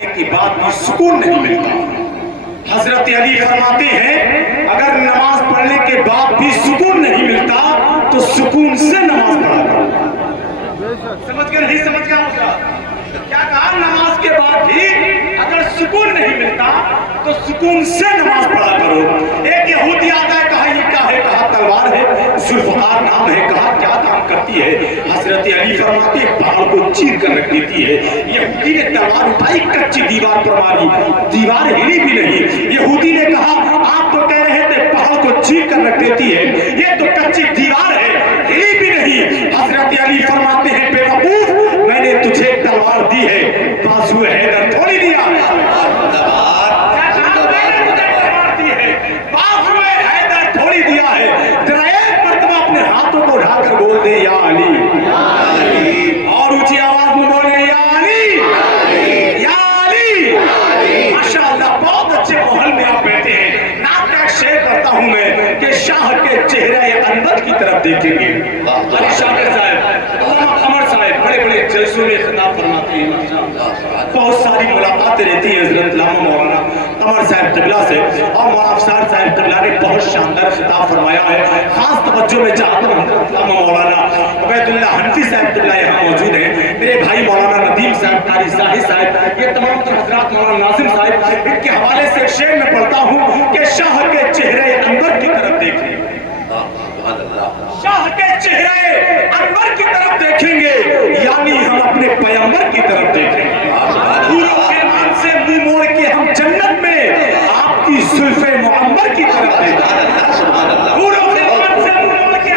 کی بات میں سکون نہیں ملتا۔ حضرت علی فرماتے ہیں اگر نماز پڑھنے کے بعد بھی سکون نہیں ملتا تو سکون سے نماز پڑھا کرو۔ سمجھ گئے نہیں سمجھ گیا ہوگا کیا کہا؟ نماز کے بعد بھی اگر سکون نہیں ملتا تو سکون سے نماز پڑھا کرو۔ ایک یہودی آتا ہے، کہا یہ کیا ہے؟ کہا تلوار ہے، ذوالفقار نام ہے۔ کہا کیا کام کرتی ہے؟ حضرت علی فرماتے ہیں پہاڑ کو چیر کر رکھ دیتی ہے۔ یہودی نے تلوار اٹھائی، کچی دیوار پر ماری، دیوار ہلی بھی نہیں۔ یہودی نے کہا آپ تو کہہ رہے تھے پہاڑ کو چیر کر رکھ دیتی ہے، یہ تو کچی دیوار ہے، ہلی بھی نہیں۔ حضرت علی فرماتے ہیں بے وقوف، میں نے تجھے تلوار دی ہے، بازو حیدر تھوڑی دیا۔ بول دے یا علی، اور اونچی آواز میں بولے یا علی، یا علی۔ ماشاءاللہ بہت اچھے ماحول میں آپ بیٹھے ہیں۔ نام کا شعر کرتا ہوں میں کہ شاہ کے چہرے انور کی طرف دیکھیں گے۔ علی شاکر صاحب، علامہ قمر صاحب بڑے بڑے جلسوں میں خطاب فرماتے ہیں۔ بہت ساری ملاقاتیں رہتی ہیں حضرت علامہ مولانا قمر صاحب قبلہ سے، اور مولانا افسار صاحب قبلہ نے بہت شاندار خطاب فرمایا ہے۔ خاص توجہ میں چاہتا ہوں علامہ مولانا عبید اللہ حنفی صاحب قبلہ یہاں موجود ہیں، میرے بھائی مولانا ندیم صاحب، قاری زاہد صاحب، یہ تمام تر حضرات، مولانا ناظم صاحب، ان کے حوالے سے ایک شعر میں پڑھتا ہوں کہ شاہ کے چہرے انور کی طرف دیکھیں، شاہ کے چہرے انور کی طرف دیکھیں گے، یعنی ہم اپنے پیغمبر کی طرف دیکھیں گے۔ پوروں کے مان سے منہ موڑ کے ہم جنت میں آپ کی زلف معمر کی طرف دیکھیں گے۔ پوروں کے مان سے منہ موڑ کے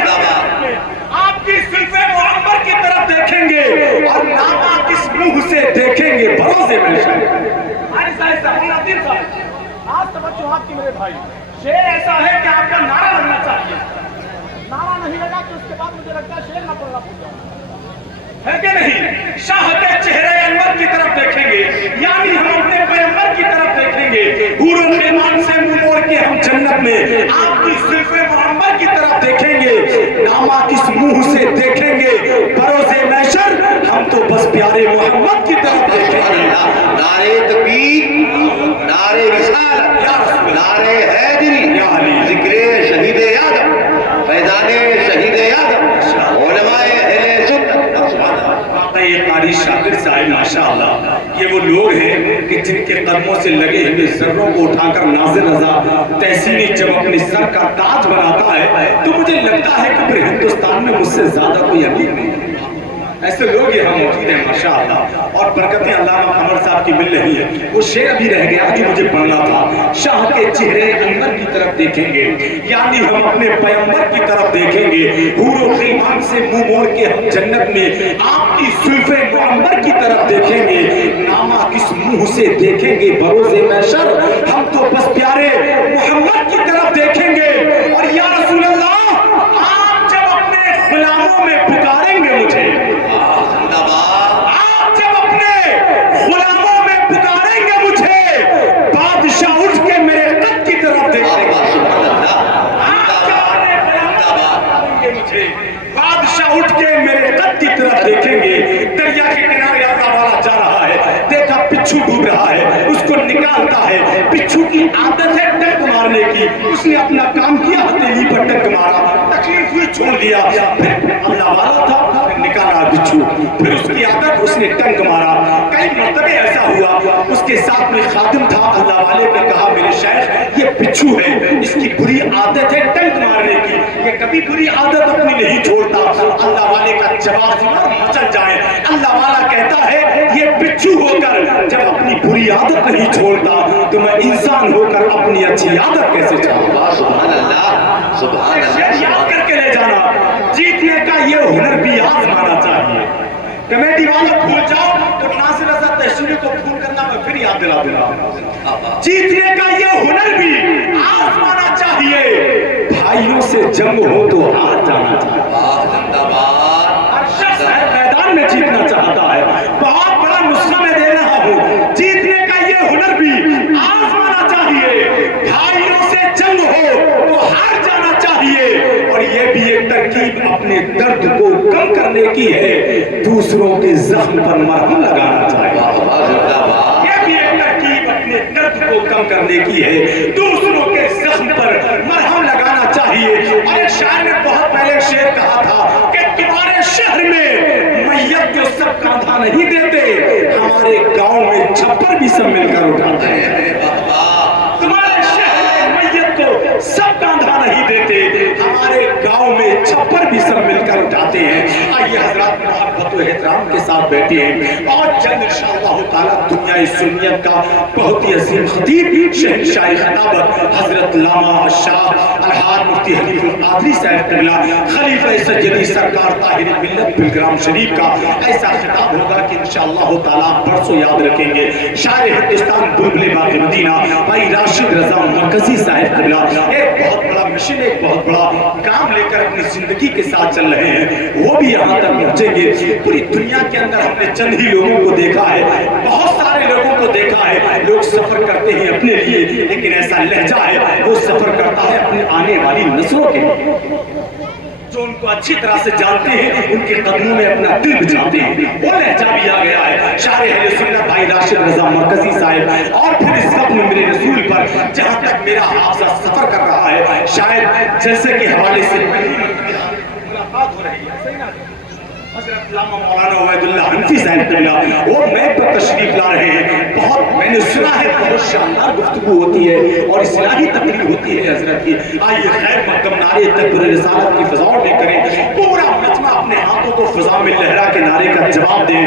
آپ کی زلف معمر کی طرف دیکھیں گے، اور نامہ کس منہ سے دیکھیں گے بھروسے میں آپ توجہ آپ کی میرے بھائی۔ شعر ایسا ہے کہ آپ کا نعرہ لگنا چاہیے، نعرہ نہیں لگا تو اس کے بعد مجھے لگتا ہے شعر نہ پڑھنا پڑتا ہے کہ نہیں؟ شاہ کے چہرے انور کی طرف دیکھیں گے، یعنی ہم اپنے پیغمبر کی طرف دیکھیں گے۔ حوروں کے مان سے منہ موڑ کے ہم جنت میں آپ کی زلف معمر کی طرف دیکھیں گے، نامہ کس منہ سے دیکھیں گے بروز محشر، ہم تو بس پیارے محمد کی طرف دیکھیں گے۔ نعرے تکبیر، نعرے رسالت، نعرے حیدری، ذکر شہید آدم، فیضان شہید آدم، علماء اہل سنت۔ واقعی قاری شاکر صاحب ماشاءاللہ یہ وہ لوگ ہیں کہ جن کے قدموں سے لگے ہوئے ذروں کو اٹھا کر ناظر رضا تحسینی جب اپنے سر کا تاج بناتا ہے تو مجھے لگتا ہے کہ پھر ہندوستان میں مجھ سے زیادہ کوئی امیر نہیں ہے۔ ایسے لوگ یہاں موجود ہیں ماشاءاللہ، اور برکتیں علامہ قمر صاحب کی مل رہی ہیں۔ وہ شعر ابھی رہ گیا جو مجھے پڑھنا تھا، شاہ کے چہرے انور کی طرف دیکھیں گے، یعنی ہم اپنے پیغمبر کی طرف دیکھیں گے۔ حور و خیمان سے منہ موڑ کے ہم جنت میں آپ کی زلف معمر کی طرف دیکھیں گے، نامہ کس منہ سے دیکھیں گے بروز محشر، ہم تو بس پیارے محمد کی طرف دیکھیں گے۔ اور یا رسول اللہ، آپ جب اپنے غلاموں میں پکاریں گے مجھے، آپ جب اپنے غلاموں میں پکاریں گے مجھے، بادشاہ اٹھ کے میرے قد کی طرف دیکھیں گے۔ آپ جب اپنے غلاموں میں پکاریں گے مجھے، بادشاہ اٹھ کے میرے قد کی طرف دیکھیں گے۔ دریا کے کنارے اللہ والا جا رہا ہے، دیکھا پچھو ڈوب رہا ہے، اس کو نکالتا ہے۔ پچھو کی عادت ہے ٹنک مارنے کی، اس نے اپنا کام کیا، ہتھیلی پر ٹنک مارا، تکلیف ہوئی چھوڑ دیا، پھر اللہ والا تھا نکالا بچھو، پھر اس کی عادت اس نے ٹنک مارا۔ کئی مرتبہ ایسا ہوا اس کے ساتھ میں خادم تھا، اللہ والے نے کہا میرے شیخ یہ بچھو ہے، اس کی بری عادت ہے ٹنک مارنے کی، یہ کبھی بری عادت اپنی نہیں چھوڑتا۔ اللہ والے کا جواب مچل جائے، اللہ والا کہتا ہے یہ بچھو ہو کر جب اپنی بری عادت نہیں چھوڑتا تو میں انسان ہو کر اپنی اچھی عادت کیسے چھوڑوں گا؟ سبحان اللہ، سبحان اللہ۔ یاد کر کے لے جانا، جیتنے کا یہ ہنر بھی آزمانا چاہیے۔ کمیٹی والوں بھول جاؤ تو ناصر رضا تحسینی کو فون کرنا، میں پھر یاد دلا دوں۔ جیتنے کا یہ ہنر بھی آزمانا چاہیے، بھائیوں سے جنگ ہو تو ہار جانا چاہیے۔ ہر شخص ہر میدان میں جیتنا چاہتا ہے، بہت بڑا نسخہ میں دے رہا ہوں، جیتنے کا یہ ہنر بھی آزمانا چاہیے، بھائیوں سے جنگ ہو تو ہار جانا چاہیے، اور یہ بھی ایک ترکیب اپنے درد کو کم کرنے کی ہے، دوسروں کے زخم پر مرہم لگانا چاہیے۔ یہ بھی نیکی ہے، دوسروں کے زخم پر مرہم لگانا چاہیے۔ اور ایک شاعر نے بہت پہلے شعر کہا تھا کہ تمہارے شہر میں میت جو سب کاندھا نہیں دیتے، ہمارے گاؤں میں چھپر بھی سب مل کر اٹھاتے ہیں۔ تمہارے شہر میں میت کو سب کاندھا نہیں دیتے، ہمارے گاؤں میں چھپر بھی سب مل کر اٹھاتے ہیں۔ آئیے حضرات محبت و احترام کے ساتھ بیٹھے ہیں، بہت جلد انشاءاللہ تعالیٰ دنیا سنیت کا بہت ہی عظیم خطیب شہنشاہ خطابت حضرت علامہ شاہ الحاج مفتی حنیف القادری صاحب قبلہ خلیفہ سجدی سرکار طاہر ملت پلگرام شریف کا ایسا خطاب ہوگا کہ انشاءاللہ تعالیٰ برسوں یاد رکھیں گے۔ شاعر ہندوستان بلبل باغ مدینہ بھائی راشد رضا مرکزی صاحب قبلہ ایک بہت بڑا مشن، ایک بہت بڑا کام لے کر اپنی زندگی کے ساتھ چل رہے ہیں، وہ بھی یہاں تک پہنچیں گے۔ پوری دنیا کے اندر ہم نے چند ہی لوگوں کو دیکھا ہے، بہت سارے لوگوں کو دیکھا ہے، لوگ سفر کرتے ہیں اپنے لیے، لیکن ایسا لہجہ ہے وہ سفر کرتا ہے اپنے آنے والی نسلوں کے لیے، جو ان کو اچھی طرح سے جانتے ہیں، ان کے قدموں میں اپنا دل بچھاتے ہیں۔ وہ لہجہ بھی آ گیا ہے شاعر اہل سنت بھائی راشد رضا مرکزی صاحب۔ اور پھر اس وقت میں میرے رسول پر جہاں تک میرا حافظہ سفر کر رہا ہے، شاید جیسے کہ حوالے سے ملاقات ہو رہی ہے، حضرت علامہ مولانا عبید اللہ حنفی صاحب قبلہ وہ میت پر تشریف لا رہے ہیں۔ بہت میں نے سنا ہے بہت شاندار گفتگو ہوتی ہے اور اصلاحی تقریر ہوتی ہے حضرت کی۔ آئیے خیر مقدم نعرے تکبیر رسالت کی فضاؤں میں کریں، پورا مجمع اپنے ہاتھوں کو فضا میں لہرا کے نعرے کا جواب دیں۔